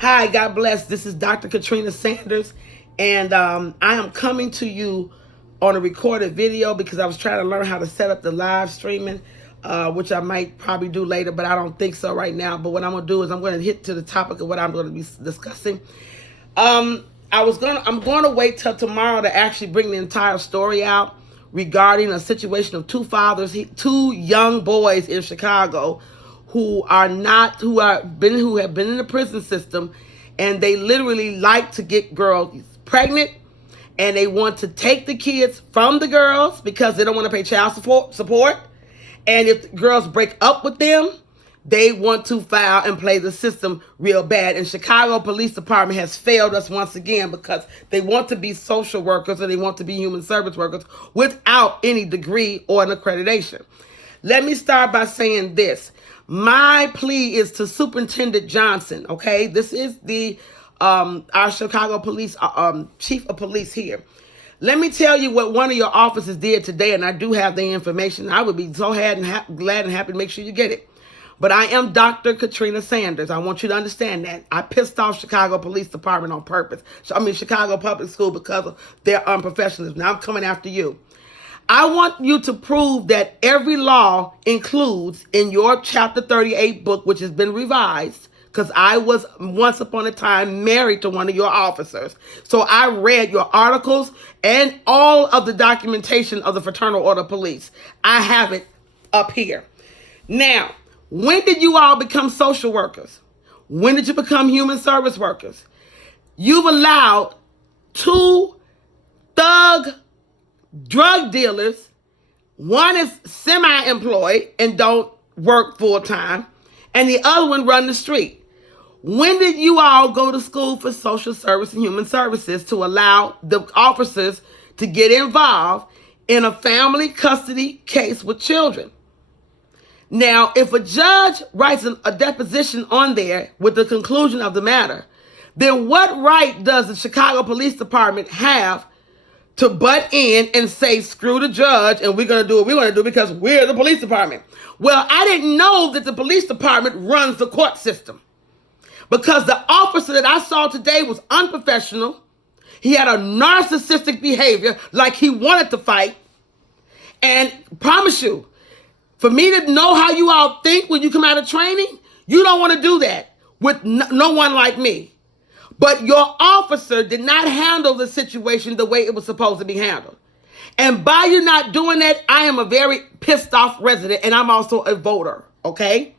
Hi, God bless. This is Dr. Katrina Sanders, and I am coming to you on a recorded video because I was trying to learn how to set up the live streaming, which I might probably do later, but I don't think so right now. But what I'm going to do is I'm going to hit to the topic of what I'm going to be discussing. I'm going to wait till tomorrow to actually bring the entire story out regarding a situation of two young boys in Chicago who have been in the prison system, and they literally like to get girls pregnant, and they want to take the kids from the girls because they don't want to pay child support. And if the girls break up with them, they want to file and play the system real bad. And Chicago Police Department has failed us once again because they want to be social workers or they want to be human service workers without any degree or an accreditation. Let me start by saying this. My plea is to Superintendent Johnson, okay? This is our Chicago Police Chief of Police here. Let me tell you what one of your officers did today, and I do have the information. I would be so glad and happy to make sure you get it. But I am Dr. Katrina Sanders. I want you to understand that. I pissed off Chicago Police Department on purpose. Chicago Public School because of their unprofessionalism. Now I'm coming after you. I want you to prove that every law includes in your Chapter 38 book, which has been revised, because I was once upon a time married to one of your officers. So I read your articles and all of the documentation of the Fraternal Order of Police. I have it up here. Now, when did you all become social workers? When did you become human service workers? You've allowed two thug drug dealers. One is semi-employed and don't work full-time, and the other one run the street. When did you all go to school for social service and human services to allow the officers to get involved in a family custody case with children? Now, if a judge writes a deposition on there with the conclusion of the matter, then what right does the Chicago Police Department have to butt in and say, screw the judge, and we're going to do what we want to do because we're the police department? Well, I didn't know that the police department runs the court system, because the officer that I saw today was unprofessional. He had a narcissistic behavior, like he wanted to fight. And promise you, for me to know how you all think when you come out of training, you don't want to do that with no one like me. But your officer did not handle the situation the way it was supposed to be handled. And by you not doing that, I am a very pissed off resident, and I'm also a voter, okay?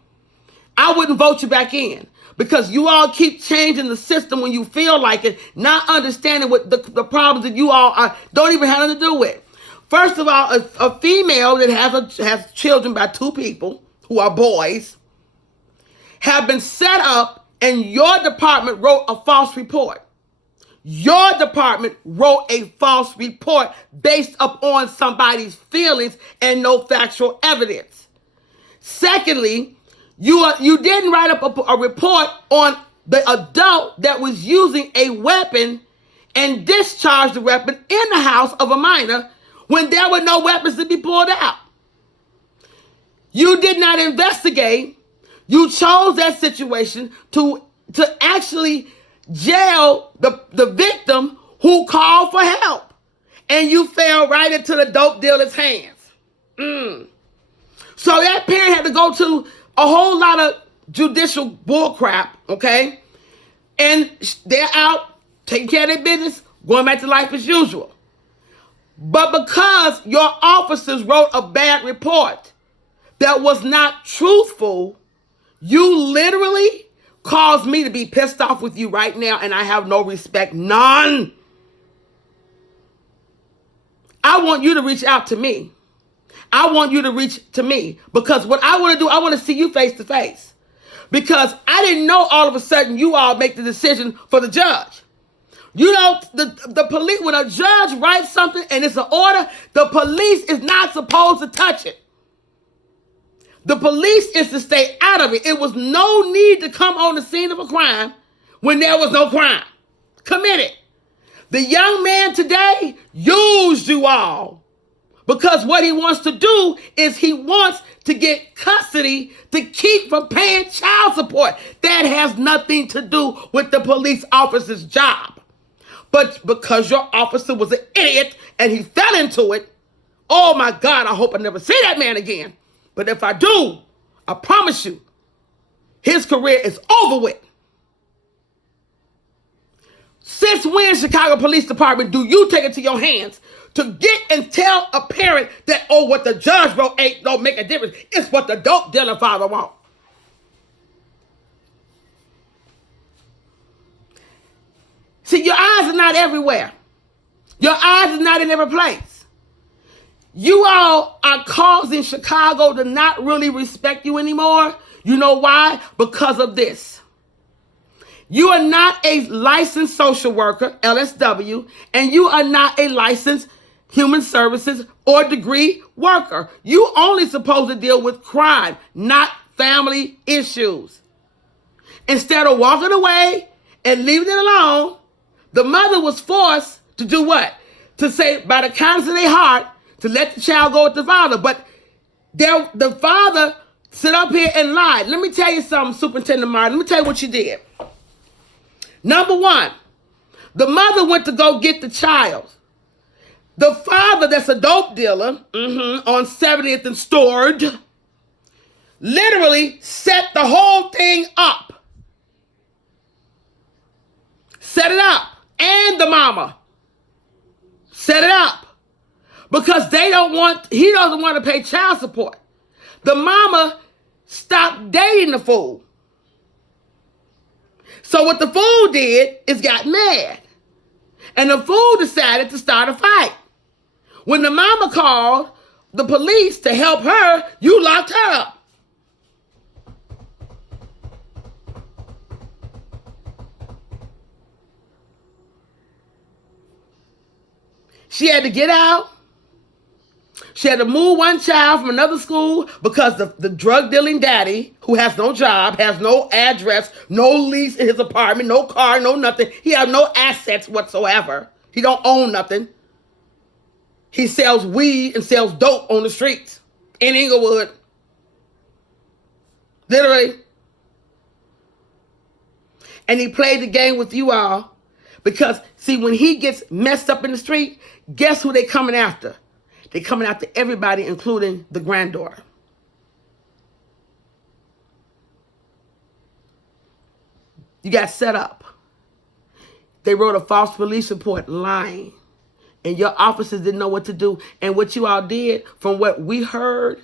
I wouldn't vote you back in because you all keep changing the system when you feel like it, not understanding what the problems that you all don't even have nothing to do with. First of all, a female that has children by two people who are boys have been set up, and your department wrote a false report. Your department wrote a false report based upon somebody's feelings and no factual evidence. Secondly, you didn't write up a report on the adult that was using a weapon and discharged the weapon in the house of a minor when there were no weapons to be pulled out. You did not investigate. You chose that situation to actually jail the victim who called for help. And you fell right into the dope dealer's hands. So that parent had to go to a whole lot of judicial bullcrap, okay? And they're out taking care of their business, going back to life as usual. But because your officers wrote a bad report that was not truthful, you literally caused me to be pissed off with you right now, and I have no respect. None. I want you to reach out to me. I want you to reach to me because what I want to do, I want to see you face to face. Because I didn't know all of a sudden you all make the decision for the judge. You know, the police, when a judge writes something and it's an order, the police is not supposed to touch it. The police is to stay out of it. It was no need to come on the scene of a crime when there was no crime committed. The young man today used you all Because what he wants to do is he wants to get custody to keep from paying child support. That has nothing to do with the police officer's job. But because your officer was an idiot and he fell into it, oh my God, I hope I never see that man again. But if I do, I promise you, his career is over with. Since when, Chicago Police Department, do you take it to your hands to get and tell a parent that, oh, what the judge wrote don't make a difference? It's what the dope dealer father wants. See, your eyes are not everywhere. Your eyes are not in every place. You all are causing Chicago to not really respect you anymore. You know why? Because of this. You are not a licensed social worker, LSW, and you are not a licensed human services or degree worker. You only supposed to deal with crime, not family issues. Instead of walking away and leaving it alone, the mother was forced to do what? To say, by the kindness of their heart, to let the child go with the father. But the father sit up here and lied. Let me tell you something, Superintendent Martin. Let me tell you what you did. Number one, the mother went to go get the child. The father, that's a dope dealer, on 70th and Stored, literally set the whole thing up. Set it up. And the mama set it up. Because he doesn't want to pay child support. The mama stopped dating the fool. So what the fool did is got mad. And the fool decided to start a fight. When the mama called the police to help her, you locked her up. She had to get out. She had to move one child from another school because the drug dealing daddy, who has no job, has no address, no lease in his apartment, no car, no nothing. He has no assets whatsoever. He don't own nothing. He sells weed and sells dope on the streets in Inglewood. Literally. And he played the game with you all because, see, when he gets messed up in the street, guess who they coming after? They're coming after everybody, including the granddaughter. You got set up. They wrote a false police report lying. And your officers didn't know what to do. And what you all did, from what we heard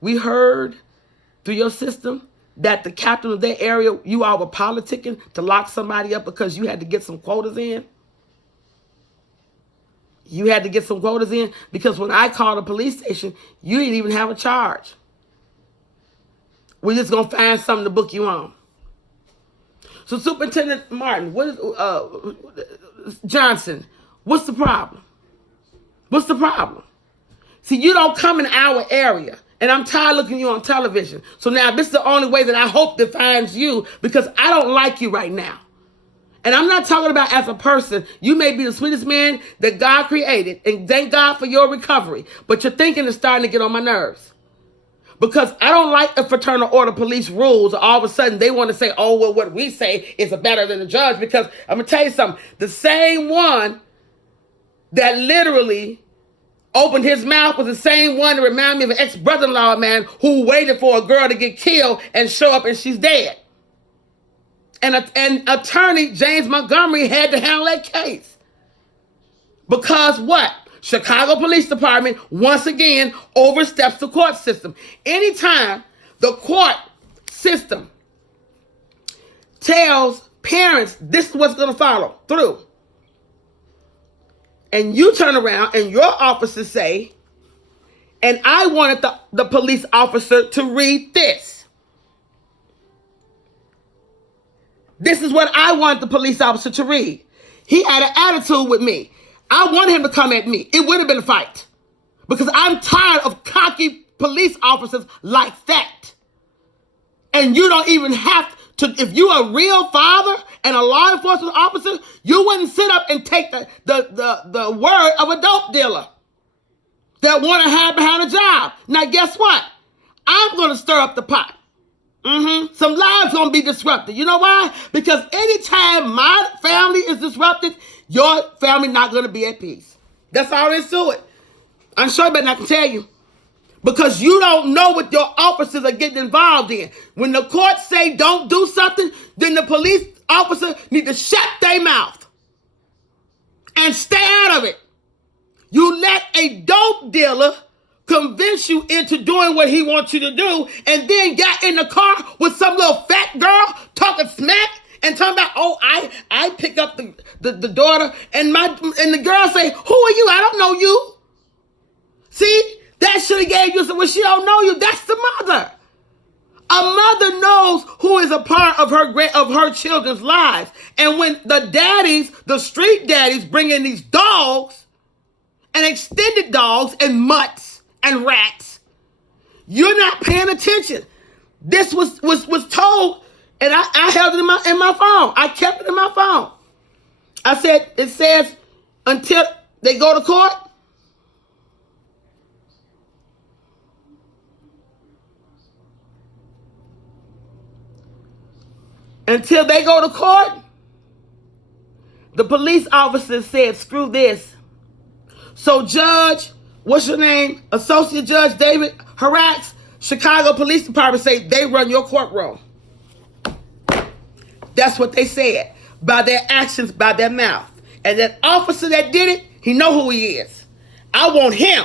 through your system, that the captain of that area, you all were politicking to lock somebody up because you had to get some quotas in. You had to get some quotas in because when I called the police station, you didn't even have a charge. We're just going to find something to book you on. So Superintendent Martin, Johnson, what's the problem? What's the problem? See, you don't come in our area, and I'm tired of looking you on television. So now this is the only way that I hope defines you because I don't like you right now. And I'm not talking about as a person. You may be the sweetest man that God created, and thank God for your recovery. But your thinking is starting to get on my nerves. Because I don't like the fraternal order police rules. All of a sudden, they want to say, oh, well, what we say is better than the judge. Because I'm going to tell you something. The same one that literally opened his mouth was the same one that reminded me of an ex-brother-in-law man who waited for a girl to get killed and show up and she's dead. And attorney James Montgomery had to handle that case. Because what? Chicago Police Department, once again, oversteps the court system. Anytime the court system tells parents this is what's going to follow through, and you turn around and your officers say, and I wanted the police officer to read this. This is what I want the police officer to read. He had an attitude with me. I wanted him to come at me. It would have been a fight. Because I'm tired of cocky police officers like that. And you don't even have to, if you're a real father and a law enforcement officer, you wouldn't sit up and take the word of a dope dealer. that want to hide behind a job. Now, guess what? I'm going to stir up the pot. Some lives going to be disrupted. You know why? Because anytime my family is disrupted, your family not going to be at peace. That's all there is to it. I'm sure better I can tell you. Because you don't know what your officers are getting involved in. When the court say don't do something, then the police officer need to shut their mouth and stay out of it. You let a dope dealer convince you into doing what he wants you to do, and then got in the car with some little fat girl talking smack and talking about, oh, I pick up the daughter, and the girl say, who are you? I don't know you. See, that should have gave you some. When she don't know you, that's the mother. A mother knows who is a part of her children's lives, and when the street daddies, bring in these dogs and extended dogs and mutts and rats, you're not paying attention. This was told, and I held it in my phone. I kept it in my phone. I said, it says until they go to court. Until they go to court, the police officer said, screw this. So Judge, what's your name? Associate Judge David Harax, Chicago Police Department say they run your courtroom. That's what they said. By their actions, by their mouth. And that officer that did it, he know who he is. I want him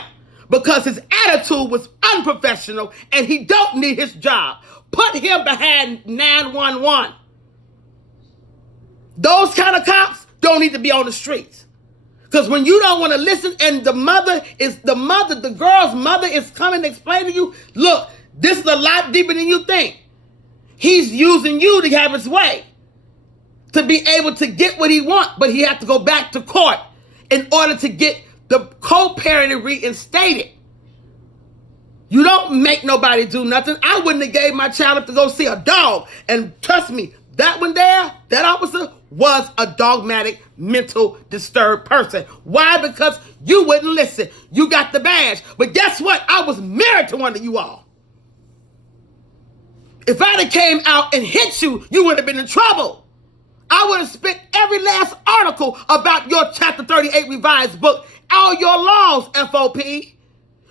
because his attitude was unprofessional and he don't need his job. Put him behind 911. Those kind of cops don't need to be on the streets. Because when you don't want to listen and the girl's mother is coming to explain to you, look, this is a lot deeper than you think. He's using you to have his way, to be able to get what he wants, but he has to go back to court in order to get the co-parenting reinstated. You don't make nobody do nothing. I wouldn't have gave my child up to go see a dog. And trust me, that one there, that officer, was a dogmatic, mental disturbed person. Why? Because you wouldn't listen. You got the badge. But guess what? I was married to one of you all. If I'd have came out and hit you, you would have been in trouble. I would have spent every last article about your Chapter 38 revised book, all your laws, FOP.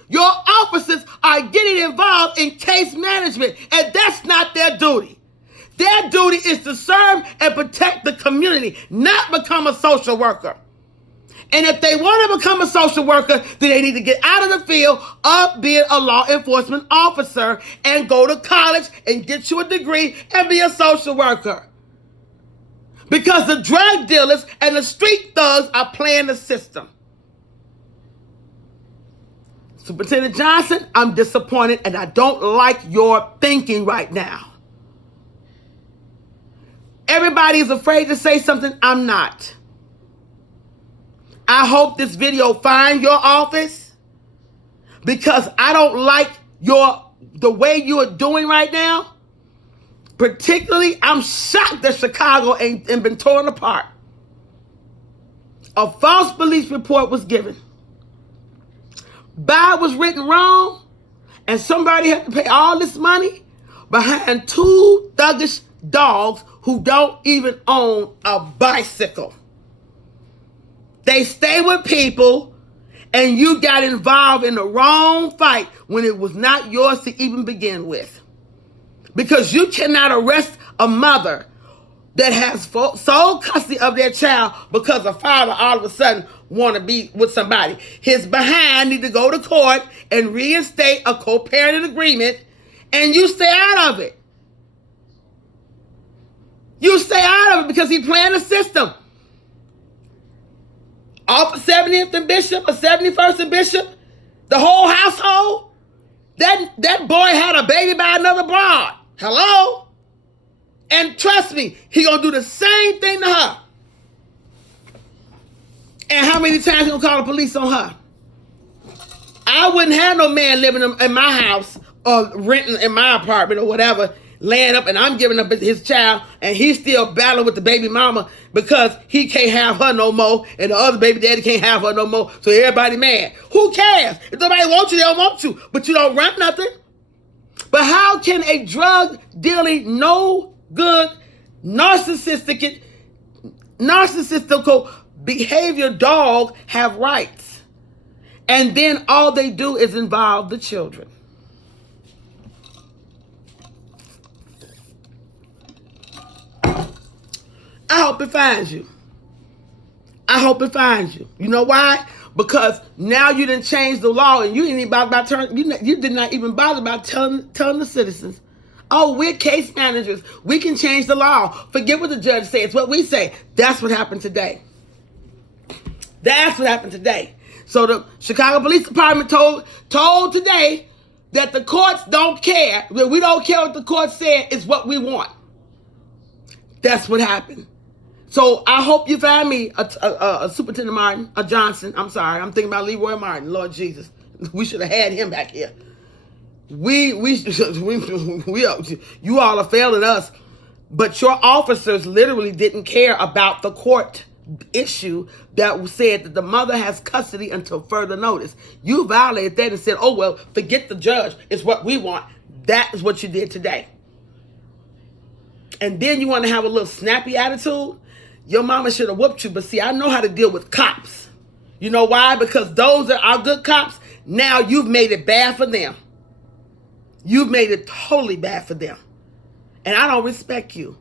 Your officers are getting involved in case management, and that's not their duty. Their duty is to serve and protect the community, not become a social worker. And if they want to become a social worker, then they need to get out of the field of being a law enforcement officer and go to college and get you a degree and be a social worker. Because the drug dealers and the street thugs are playing the system. Superintendent Johnson, I'm disappointed and I don't like your thinking right now. Everybody is afraid to say something. I'm not. I hope this video finds your office because I don't like the way you are doing right now. Particularly, I'm shocked that Chicago ain't been torn apart. A false police report was given. Buy was written wrong, and somebody had to pay all this money behind two thuggish dogs who don't even own a bicycle. They stay with people, and you got involved in the wrong fight when it was not yours to even begin with. Because you cannot arrest a mother that has sole custody of their child because a father all of a sudden want to be with somebody. His behind need to go to court and reinstate a co-parenting agreement, and you stay out of it. You stay out of it because he's playing the system. Off of 70th and Bishop or 71st and Bishop, the whole household, that boy had a baby by another broad. Hello? And trust me, he gonna do the same thing to her. And how many times he gonna call the police on her? I wouldn't have no man living in my house or renting in my apartment or whatever, laying up and I'm giving up his child and he's still battling with the baby mama because he can't have her no more and the other baby daddy can't have her no more. So everybody mad. Who cares? If nobody wants you, they don't want you. But you don't run nothing. But how can a drug dealing, no good, narcissistical behavior dog have rights? And then all they do is involve the children. I hope it finds you. I hope it finds you. You know why? Because now you didn't change the law and you didn't even bother about you did not even bother about telling the citizens, oh, we're case managers. We can change the law. Forget what the judge says. It's what we say. That's what happened today. That's what happened today. So the Chicago Police Department told today that the courts don't care. We don't care what the court said. It's what we want. That's what happened. So I hope you find me a Superintendent Martin, a Johnson. I'm sorry. I'm thinking about Leroy Martin. Lord Jesus. We should have had him back here. You all are failing us. But your officers literally didn't care about the court issue that said that the mother has custody until further notice. You violated that and said, oh, well, forget the judge. It's what we want. That is what you did today. And then you want to have a little snappy attitude? Your mama should have whooped you. But see, I know how to deal with cops. You know why? Because those are our good cops. Now you've made it bad for them. You've made it totally bad for them. And I don't respect you.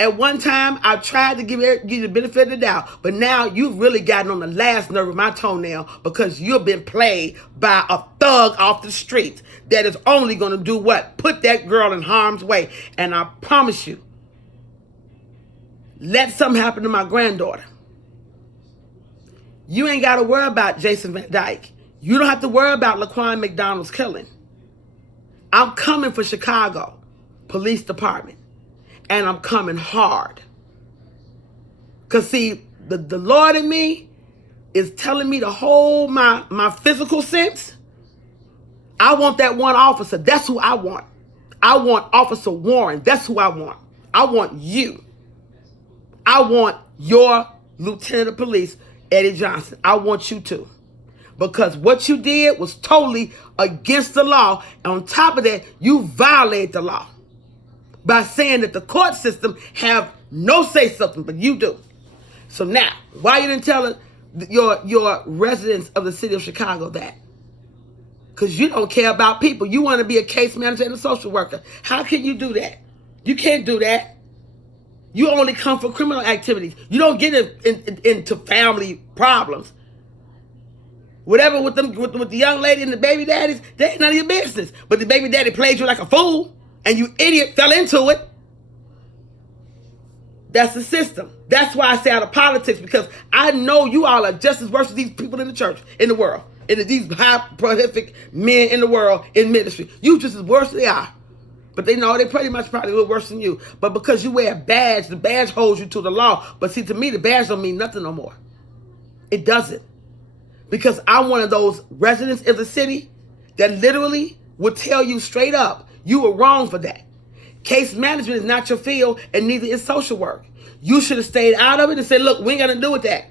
At one time, I tried to give you the benefit of the doubt. But now you've really gotten on the last nerve of my toenail because you've been played by a thug off the street that is only going to do what? Put that girl in harm's way. And I promise you, let something happen to my granddaughter. You ain't got to worry about Jason Van Dyke. You don't have to worry about Laquan McDonald's killing. I'm coming for Chicago Police Department. And I'm coming hard. Because see, the Lord in me is telling me to hold my physical sense. I want that one officer. That's who I want. I want Officer Warren. That's who I want. I want you. I want your Lieutenant of Police, Eddie Johnson. I want you to. Because what you did was totally against the law. And on top of that, you violated the law by saying that the court system have no say-something, but you do. So now, why you didn't tell your residents of the city of Chicago that? Because you don't care about people. You want to be a case manager and a social worker. How can you do that? You can't do that. You only come for criminal activities. You don't get into family problems. Whatever with the young lady and the baby daddies, they ain't none of your business. But the baby daddy played you like a fool. And you idiot fell into it. That's the system. That's why I say out of politics, because I know you all are just as worse as these people in the church, in the world, and these high prolific men in the world in ministry. You just as worse as they are. But they know they probably a little worse than you. But because you wear a badge, the badge holds you to the law. But see, to me, the badge don't mean nothing no more. It doesn't. Because I'm one of those residents of the city that literally will tell you straight up, you were wrong for that. Case management is not your field, and neither is social work. You should have stayed out of it and said, look, we ain't got to do with that.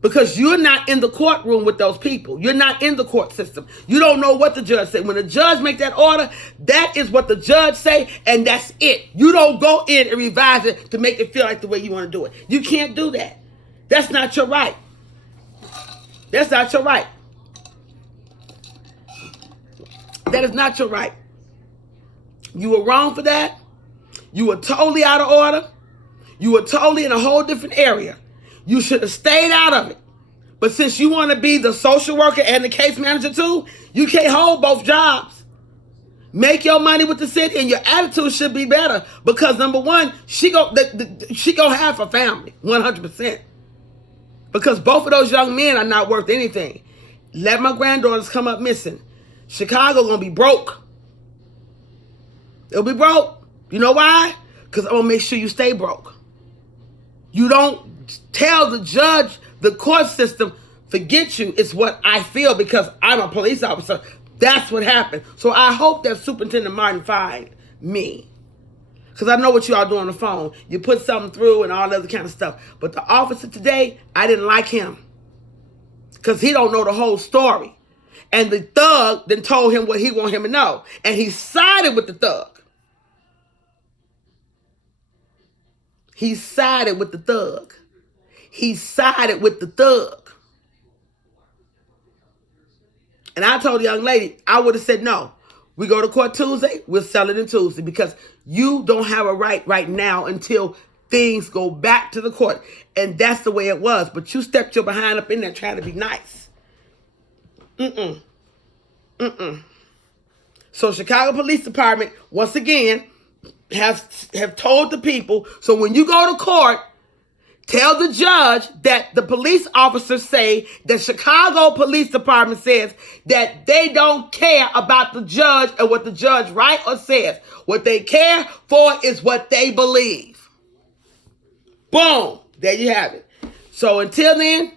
Because you're not in the courtroom with those people. You're not in the court system. You don't know what the judge said. When the judge makes that order, that is what the judge say, and that's it. You don't go in and revise it to make it feel like the way you want to do it. You can't do that. That's not your right. That's not your right. That is not your right. You were wrong for that. You were totally out of order. You were totally in a whole different area. You should have stayed out of it. But since you want to be the social worker and the case manager too, you can't hold both jobs. Make your money with the city, and your attitude should be better. Because number one, she gonna have a family, 100%. Because both of those young men are not worth anything. Let my granddaughters come up missing. Chicago gonna be broke. It'll be broke. You know why? Because I'm going to make sure you stay broke. You don't tell the judge, the court system, forget you. It's what I feel because I'm a police officer. That's what happened. So I hope that Superintendent Martin me. Because I know what you all do on the phone. You put something through and all other kind of stuff. But the officer today, I didn't like him. Because he don't know the whole story. And the thug then told him what he want him to know. And he sided with the thug. He sided with the thug. He sided with the thug. And I told the young lady, I would have said no. We go to court Tuesday, we'll sell it in Tuesday because you don't have a right now until things go back to the court. And that's the way it was. But you stepped your behind up in there trying to be nice. So Chicago Police Department, once again, have told the people, so when you go to court, tell the judge that the police officers say that Chicago Police Department says that they don't care about the judge and what the judge writes or says. What they care for is what they believe. Boom. There you have it. So until then,